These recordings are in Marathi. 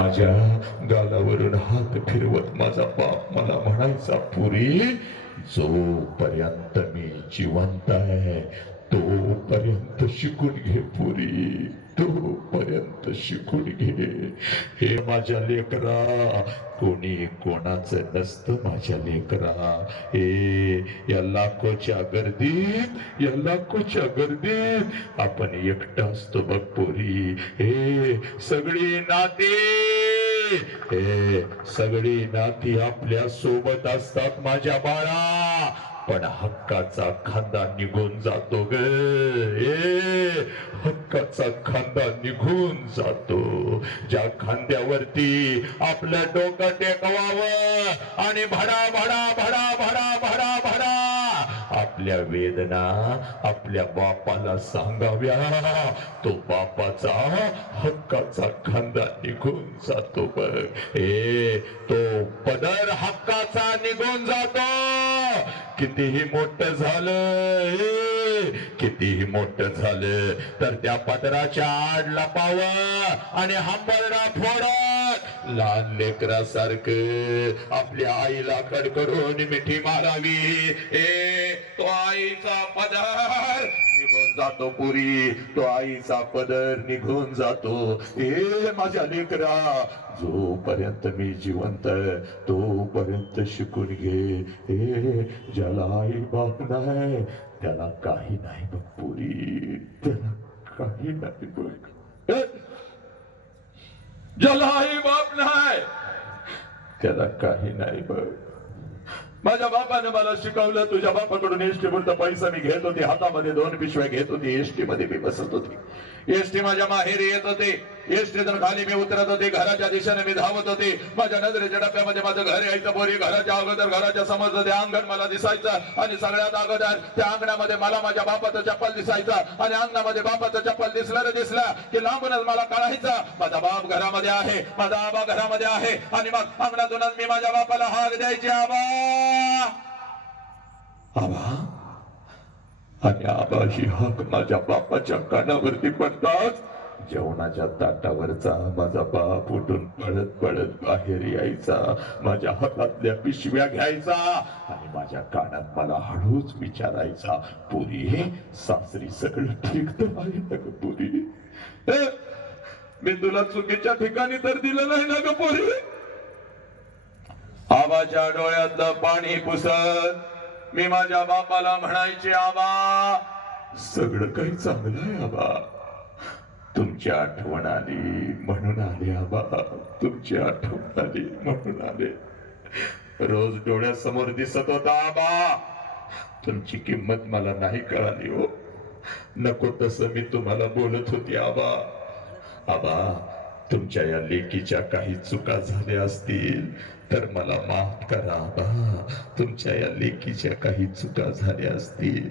माझ्या गालावरून हात फिरवत माझा बाप मला म्हणायचा, पुरी जोपर्यंत मी जिवंत आहे तोपर्यंत शिकून घे पुरी, तोपर्यंत शिकून घे. हे माझ्या लेकरा, कोणी कोणाचं नसतं माझ्या लेकरा. हे या लाखोच्या गर्दीत, या लाखोच्या गर्दीत आपण एकटं असतो बघ पोरी. हे सगळी नाती, हे सगळी नाती आपल्या सोबत असतात माझ्या बाळा, पण हक्काचा खांदा निघून जातो ग. हक्काचा खांदा निघून जातो. ज्या खांद्यावरती आपलं डोकं टेकवावं आणि भडा भडा भडा भडा भडा भडा आपल्या वेदना आपल्या बापाला सांगाव्या, तो बापाचा हक्काचा खांदा निघून जातो बघ. तो पदर हक्काचा निघून जातो. कितीही मोठं झालं, कितीही मोठं झालं तर त्या पदराच्या आड लपावं आणि हंबरडा फोडत लहान लेकरासारखं आपल्या आईला कडकडून मिठी मारावी. तो आईचा पदर निघून जातो पुरी, तो आईचा पदर निघून जातो. माझ्या लेकरा, जोपर्यंत मी जिवंत तोपर्यंत शिकून घे. ज्याला आई बाप नाही त्याला काही नाही बघ पुरी, त्याला काही नाही बघ. ज्याला आई बाप नाही त्याला काही नाही बघ. माझ्या बापाने मला शिकवलं, तुझ्या बापाकडून एसटी पुरता पैसा मी घेत होती, हातामध्ये 2 पिशव्या घेत होती, एसटी मध्ये मी बसत होती, एसटी माझ्या माहेरी येत होते, एसटीतून खाली मी उतरत होते, घराच्या दिशेने मी धावत होते. माझ्या नजरेच्या डब्यामध्ये माझं घर यायचं पोरी. घराच्या अगोदर घराच्या समोर ते अंगण मला दिसायचं आणि सगळ्यात अगोदर त्या अंगणामध्ये मला माझ्या बापाचं चप्पल दिसायचं आणि अंगणामध्ये बापाचं चप्पल दिसलं की लांबूनच मला कळायचं माझा बाप घरामध्ये आहे, माझा आबा घरामध्ये आहे. आणि मग अंगणातूनच मी माझ्या बापाला हाक द्यायची, आबा आबा. आणि आबाची हाक माझ्या बापाच्या कानावरती पडताच जेवणाच्या ताटावरचा माझा बाप उठून पळत पळत बाहेर यायचा, माझ्या हातातल्या पिशव्या घ्यायचा आणि माझ्या कानात मला हळूच विचारायचा, पुरी सासरी सगळं ठीक तर आहे ना ग पुरी? मी तुला चुकीच्या ठिकाणी तर दिलं नाही ना ग पुरी? आबाच्या डोळ्यातलं पाणी पुसत मी माझ्या बापाला म्हणायचे, आबा सगळं काही चांगलं आहे आबा, तुमची आठवण आली म्हणून आले आबा, तुमची आठवण आली म्हणून आले. रोज डोळ्यासमोर दिसत होता आबा, तुमची किंमत मला नाही कळाली हो. नको तसं मी तुम्हाला बोलत होती आबा. आबा तुमच्या या लेकीच्या काही चुका झाल्या असतील तर मला माफ करा आबा. तुमच्या या लेकीच्या काही चुका झाल्या असतील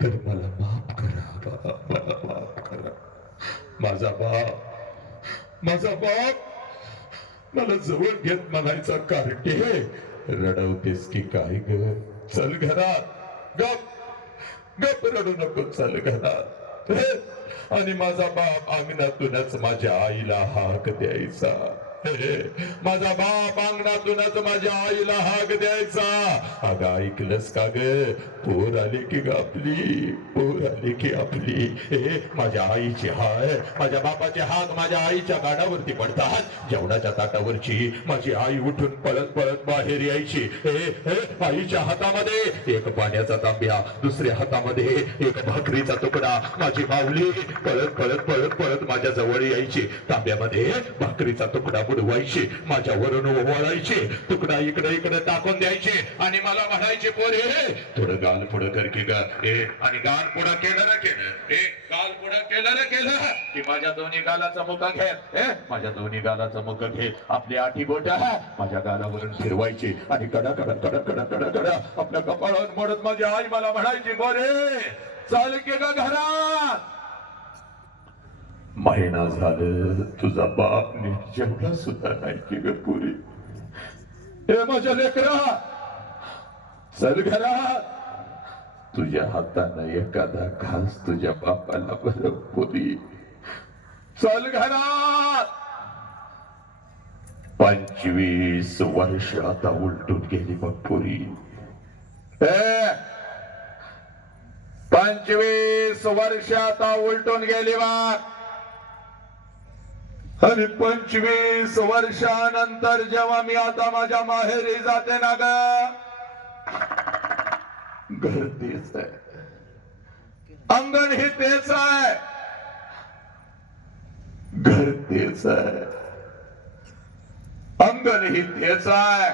तर मला माफ करा आबा, मला माफ करा. माझा बाप मला जवळ घेत म्हणायचा, कार्टे रडवतेस की काय ग, चल घरात, गप गप रडू नको, चल घरात. आणि माझा बाप अंगणातूनच माझ्या आईला हाक द्यायचा. माझा बाप अंगणातूनच माझ्या आईला हाक द्यायचा. अगं ऐकलंस का ग, पोर आली की ग आपली, पोर आली की आपली. माझ्या आईची हाय, माझ्या बापाचे हाक माझ्या आईच्या गाडावरती पडतात. जेवणाच्या ताटावरची माझी आई उठून पळत पळत बाहेर यायची. आईच्या हातामध्ये एक पाण्याचा तांब्या, दुसऱ्या हातामध्ये एक भाकरीचा तुकडा. माझी माऊली पळत पळत पळत पळत माझ्या जवळ यायची, तांब्यामध्ये भाकरीचा तुकडा बुडवायची, माझ्यावरून ओवाळायची, तुकडा इकडे इकडे टाकून द्यायचे आणि मला म्हणायचे, पोरे थोडं गाल पुढं कर की ग. आणि गाल पुढं केलं ना केलं, गाल पुढं केलं ना केलं की माझ्या दोन्ही गालाचा मुका घे, माझ्या दोन्ही गालाचा मुका घे. आपली आठी बोट माझ्या गालावरून फिरवायची आणि कडा कडा कडा कडा कडा कडा आपल्या कपाळावर मोडत माझी आई मला म्हणायची, पोरे चाल की ग घरात. महिना झालं तुझा बाप नीट जेवला सुद्धा नाही की ग पुरी. माझ्या लेकरा चल घरात, तुझ्या हाताने एखादा घास तुझ्या बापाला बरं पुरी. चल घरात. 25 वर्ष आता उलटून गेली मग पुरी. 25 वर्ष आता उलटून गेली मग. आणि 25 वर्षानंतर जेव्हा मी आता माझ्या माहेरी जाते ना ग, घर तेच आहे, अंगण हे तेच आहे, घर तेच आहे, अंगण ही तेच आहे,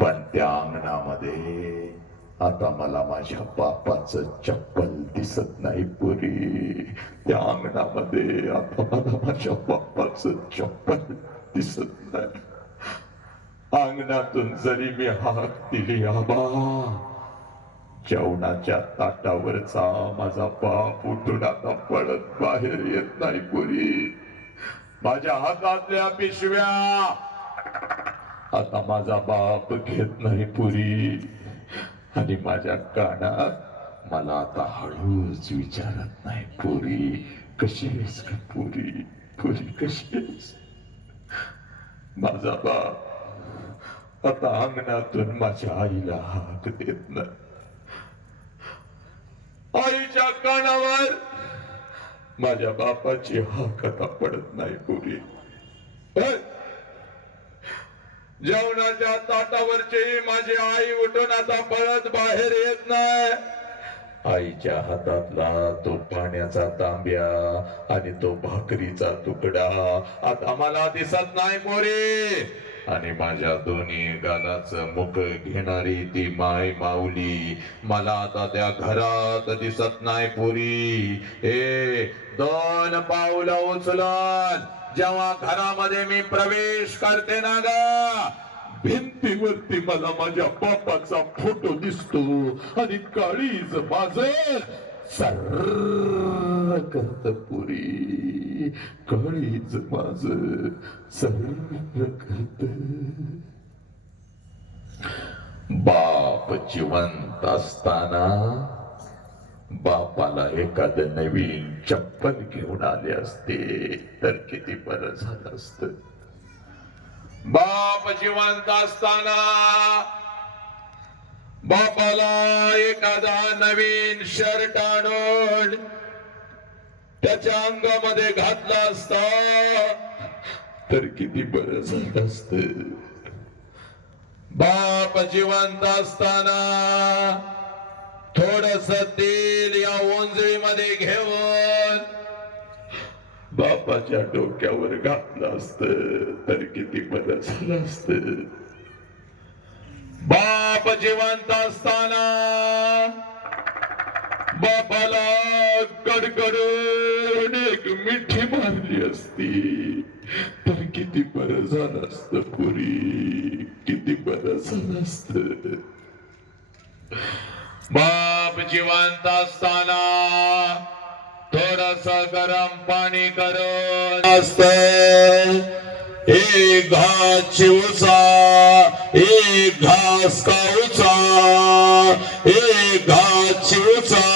पण त्या अंगणामध्ये आता मला माझ्या बापाचं चप्पल दिसत नाही पुरी. त्या अंगणामध्ये आता मला माझ्या बापाचं चप्पल दिसत नाही. अंगणातून जरी मी हाक दिली, आबा, जेवणाच्या ताटावरचा माझा बाप उठून आता पळत बाहेर येत नाही पुरी. माझ्या हातातल्या पिशव्या आता माझा बाप घेत नाही पुरी. आणि माझ्या कानात मला आता हळूच विचारत नाही, पुरी कशी आहेस का पुरी, पुरी कशी आहेस. माझा बाप आता अंगणातून माझ्या आईला हाक देत नाही. आईच्या कानावर माझ्या बापाची हाक आता पडत नाही पुरी. जेवणाच्या ताटावरची माझी आई उठून आता पळत बाहेर येत नाही. आईच्या हातातला तो पाण्याचा तांब्या आणि तो भाकरीचा तुकडा आता मला दिसत नाही पोरी. आणि माझ्या दोन्ही गालाचं मुख घेणारी ती माय माऊली मला आता त्या घरात दिसत नाही पोरी. 2 पावलं उचलून जेव्हा घरामध्ये मी प्रवेश करते ना ग, भिंतीवरती मला माझ्या बापाचा फोटो दिसतो आणि काळीज माझ सर्र करत पुरी. काळीज माझ सर्र करत. बाप जिवंत असताना बापाला एखाद नवीन चप्पल घेऊन आले असते तर किती बरं झालं असतं. बाप जिवंत असताना बापाला एखादा नवीन शर्ट आणून त्याच्या अंगामध्ये घातला असता तर किती बरं झालं असतं. बाप जिवंत असताना थोडस तेल या ओंजळीमध्ये घेऊन बापाच्या डोक्यावर घातलं असतं तर किती बरं झालं असतं. बाप जिवंत असताना बापाला कडकडून एक मिठी मारली असती तर किती बरं झालं असतं पुरी. किती बरं झालं असतं. बाप जिवंत असताना थोडस गरम पाणी करून असत. एक घास चिवचा, एक घास काऊचा, एक घास चिवचा,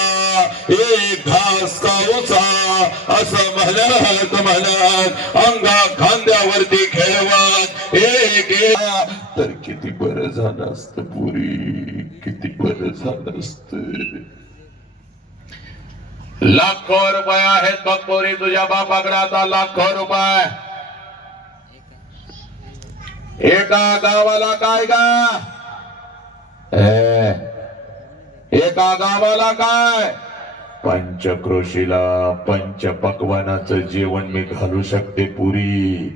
एक घास काऊचा असं म्हणत म्हणत अंगा खांद्यावरती खेळवत एक तर किती बरं झालं असतं पुरी. किती बरं झालं असतं. लाखो रुपये आहेत बघ पोरी तुझ्या बापाकडे आता. लाखो रुपये. एका गावाला काय गा, एका गावाला काय, पंचक्रोशीला पंचपक्वानाचं जेवण मी घालू शकते पुरी.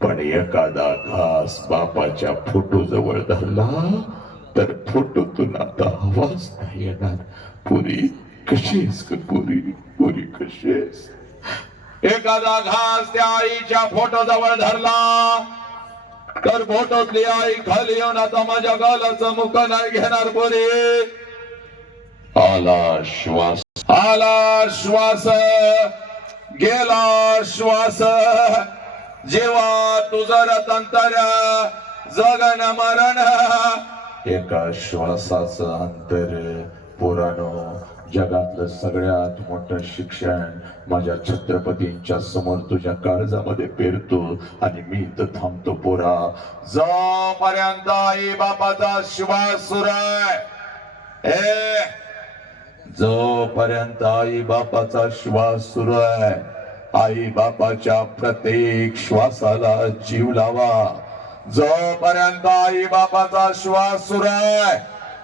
पण एखादा घास बापाच्या फोटो जवळ धरला तर फोटोतून आता आवाज नाही येणार पुरी. कशी आहेस का पुरी, पुरी कशी आहेस. एखादा घास त्या आईच्या फोटो जवळ धरला तर फोटोतली आई खाली येऊन आता माझ्या गालाचं मुख नाही घेणार पुरी. आला श्वास, आला श्वास, गेला श्वास, जेव्हा तुझं रतंतर जगन मरण. एका श्वासाचं अंतर पोरानो जगातलं सगळ्यात मोठं शिक्षण माझ्या छत्रपतींच्या समोर तुझ्या काळजामध्ये पेरतो आणि मी इथं थांबतो पोरा. जोपर्यंत आई बापाचा श्वास सुरू आहे, जोपर्यंत आई बापाचा श्वास सुरू आहे, आई बापाच्या प्रत्येक श्वासाला जीव लावा. जोपर्यंत आई बापाचा श्वास सुरू आहे,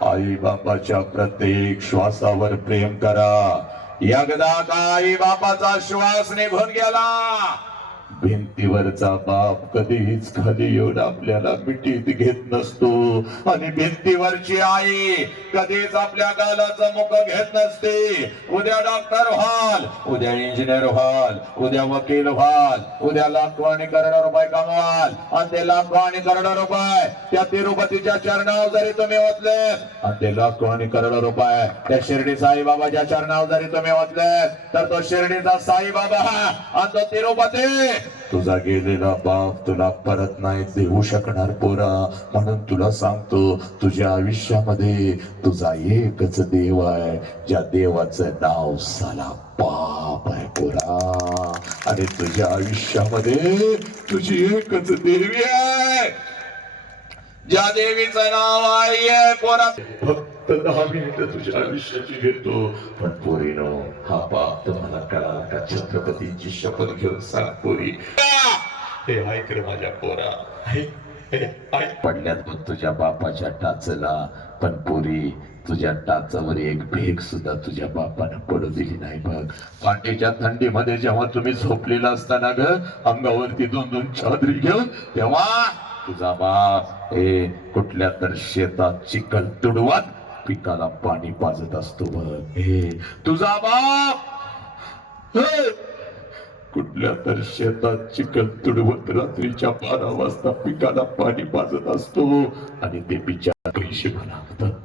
आई बापाच्या प्रत्येक श्वासावर प्रेम करा. एकदा का आई बापाचा श्वास निघून गेला, भिंतीवरचा बाप कधीच खाली येऊन आपल्याला मिठीत घेत नसतो आणि भिंतीवरची आई कधीच आपल्या गालाचं मुख घेत नसते. उद्या डॉक्टर व्हाल, उद्या इंजिनियर व्हाल, उद्या वकील व्हाल, उद्या लाखो आणि करोडो रुपये कमवाल आणि ते लाखो आणि करोडो रुपये त्या तिरुपतीच्या चरणावर जरी तुम्ही ओतले आणि ते लाखो आणि करोडो रुपये त्या शिर्डी साईबाबाच्या चरणावर जरी तुम्ही ओतले तर तो शिर्डीचा साईबाबा आणि तो तिरुपती तुझा गेलेला बाप तुला परत नाही देऊ शकणार पोरा. म्हणून तुला सांगतो, तुझ्या आयुष्यामध्ये तुझा एकच देव आहे, ज्या देवाचं नाव साला बाप आहे पोरा. आणि तुझ्या आयुष्यामध्ये तुझी एकच देवी आहे, ज्या देवीचं नाव आहे पोरा. फक्त 10 मिनिटं तुझ्या आयुष्याची घेतो, पण पोरीनो हा बाप तुम्हाला कळाला का? छत्रपतींची शपथ घेऊन सांग पोरी, हे ऐक रे माझ्या पोरा, पडल्यात पण तुझ्या बापाच्या टाचला, पण पोरी तुझ्या टाचावर एक भेग सुद्धा तुझ्या बापानं पडू दिली नाही बघ. पाठीच्या थंडीमध्ये जेव्हा तुम्ही झोपलेला असताना ग अंगावरती 2-2 चादरी घेऊन, तेव्हा तुझा बाप कुठल्या तर शेतात चिखल तुडवत पिकाला पाणी पाजत असतो बघ. तुझा बाप कुठल्या तर शेतात चिखल तुडवत रात्रीच्या 12 वाजता पिकाला पाणी पाजत असतो आणि ते बिचारा पैसे बनवतात.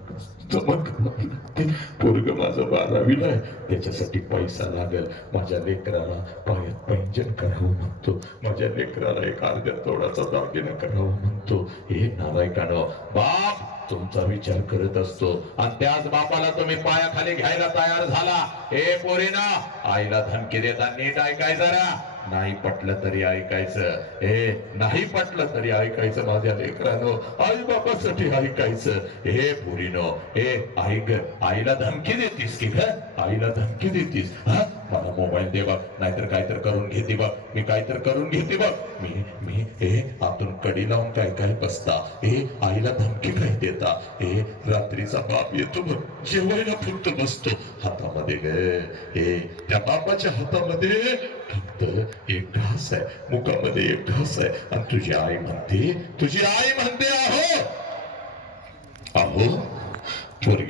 पोरग माझं 12वीला आहे, त्याच्यासाठी पैसा लागेल. माझ्या लेकराला पायात पैंजण करावं म्हणतो, माझ्या लेकराला एक अर्ध्या तोडाचा दागिना करावं म्हणतो. हे नालायकानो, बाप तुमचा विचार करत असतो आणि त्याच बापाला तुम्ही पायाखाली घ्यायला तयार झाला. हे पोरीना, आईला धमकी देता नीट ऐकायचं जरा. नाही पटलं तरी ऐकायचं, नाही पटलं तरी ऐकायचं माझ्या लेकरानो. आई बापासाठी ऐकायचं. हे पोरीनो, आई ग, आईला धमकी देतीस की ग? आईला धमकी देतीस? हा, मला मोबाईल दे बघ, नाहीतर काहीतर करून घेते बघ, मी काहीतर करून घेते बघ. मी आतून कडी लावून काय काय बसता. आईला धमकी काय देता? रात्रीचा बाप येतो बघ, जेवायला फक्त बसतो, हातामध्ये ग त्या बापाच्या हातामध्ये फक्त एक घास आहे, मुखामध्ये एक घास आहे आणि तुझी आई म्हणते, तुझी आई म्हणते, अहो अहो पोरगी